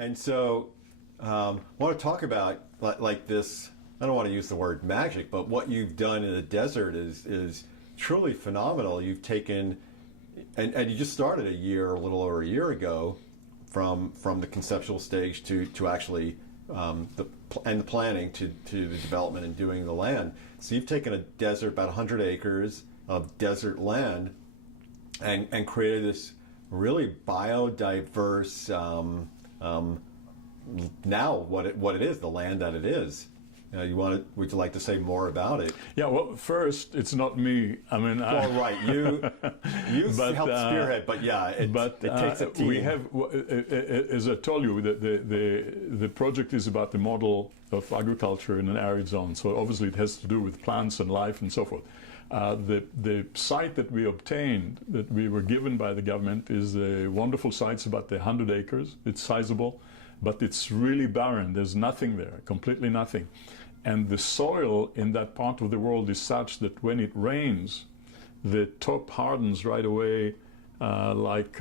And so I want to talk about like this, I don't want to use the word magic, but what you've done in the desert is truly phenomenal. You've taken, and you just started a little over a year ago, from the conceptual stage to actually the planning to the development and doing the land. So you've taken a desert, about 100 acres of desert land, and created this really biodiverse, now what it is, the land that it is. Would you like to say more about it? Yeah, well, first, it's not me. I mean, right, you helped spearhead, but yeah, it takes a team. We have, as I told you, the project is about the model of agriculture in an arid zone. So obviously, it has to do with plants and life and so forth. The site that we obtained, that we were given by the government, is a wonderful site. It's about 100 acres. It's sizable, but it's really barren. There's nothing there, completely nothing. And the soil in that part of the world is such that when it rains, the top hardens right away like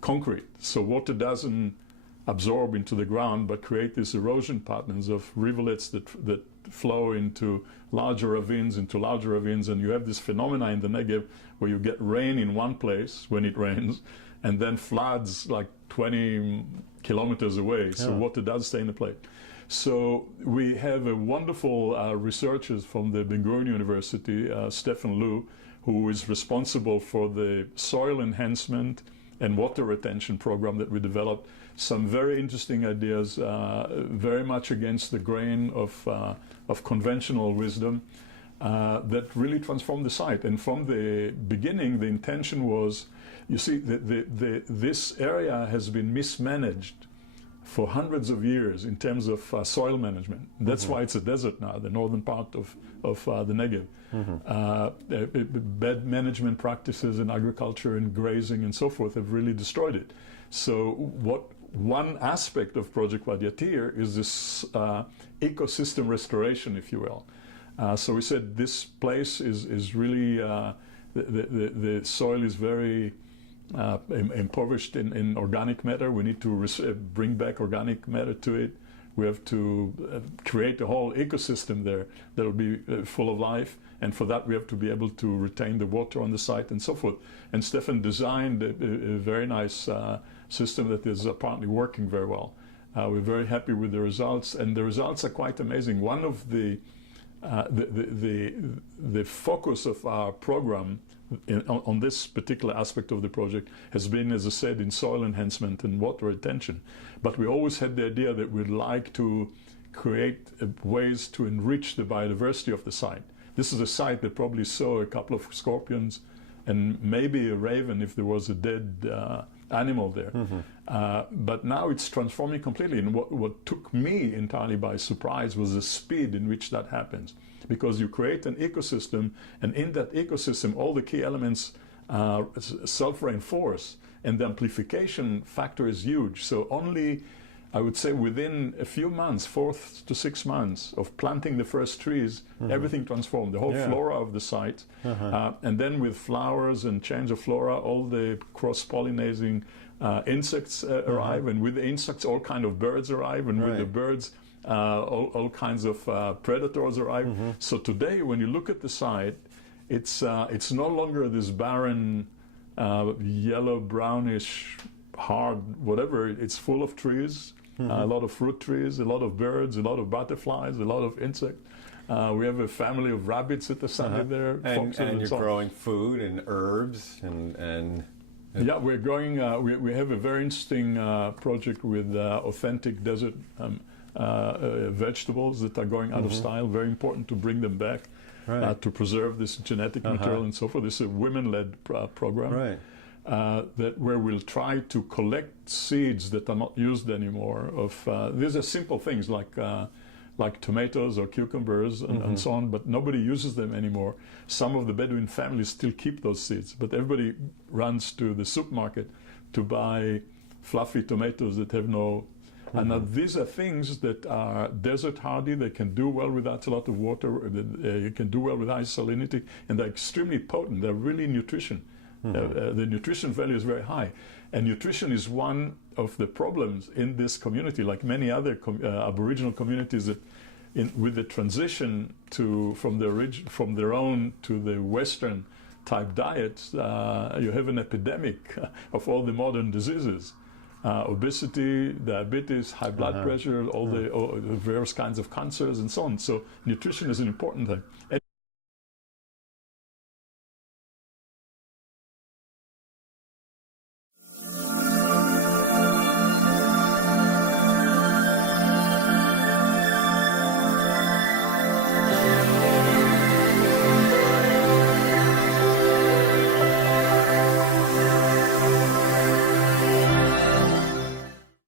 concrete. So water doesn't absorb into the ground, but create these erosion patterns of rivulets that flow into larger ravines, and you have this phenomena in the Negev where you get rain in one place when it rains, and then floods like 20 kilometers away. So water does stay in the place. So we have a wonderful researchers from the Ben-Gurion University, Stefan Liu, who is responsible for the soil enhancement and water retention program that we developed. Some very interesting ideas, very much against the grain of conventional wisdom, that really transformed the site. And from the beginning, the intention was, you see, this area has been mismanaged for hundreds of years in terms of soil management. That's why it's a desert now, the northern part of the Negev. Bad management practices in agriculture and grazing and so forth have really destroyed it. So one aspect of Project Wadi Yatir is this ecosystem restoration, if you will. So we said this place is really, the soil is very impoverished in organic matter. We need to bring back organic matter to it. We have to create a whole ecosystem there that will be full of life, and for that we have to be able to retain the water on the site and so forth. And Stefan designed a very nice system that is apparently working very well. We're very happy with the results, and the results are quite amazing. One of the focus of our program on this particular aspect of the project has been, as I said, in soil enhancement and water retention. But we always had the idea that we'd like to create ways to enrich the biodiversity of the site. This is a site that probably saw a couple of scorpions and maybe a raven if there was a dead animal there. But now it's transforming completely. And what took me entirely by surprise was the speed in which that happens. Because you create an ecosystem, and in that ecosystem, all the key elements self-reinforce, and the amplification factor is huge. So only, I would say, within a few months, 4 to 6 months of planting the first trees, everything transformed, the whole flora of the site. And then with flowers and change of flora, all the cross-pollinating insects arrive, and with the insects, all kind of birds arrive, and with the birds, all kinds of predators arrive. So today, when you look at the site, it's no longer this barren, yellow, brownish, hard, whatever. It's full of trees, a lot of fruit trees, a lot of birds, a lot of butterflies, a lot of insects. We have a family of rabbits at the center there. And you're growing food and herbs and yeah, we're growing. We have a very interesting project with authentic desert vegetables that are going out of style. Very important to bring them back, to preserve this genetic material and so forth. This is a women-led program, where we'll try to collect seeds that are not used anymore. These are simple things like tomatoes or cucumbers and so on, but nobody uses them anymore. Some of the Bedouin families still keep those seeds, but everybody runs to the supermarket to buy fluffy tomatoes that have no. And now these are things that are desert hardy. They can do well without a lot of water. You can do well with high salinity, and they're extremely potent. They're really nutrition. The nutrition value is very high, and nutrition is one of the problems in this community, like many other Aboriginal communities, that with the transition from their own to the Western type diets, you have an epidemic of all the modern diseases. Obesity, diabetes, high blood pressure, all the various kinds of cancers and so on. So nutrition is an important thing.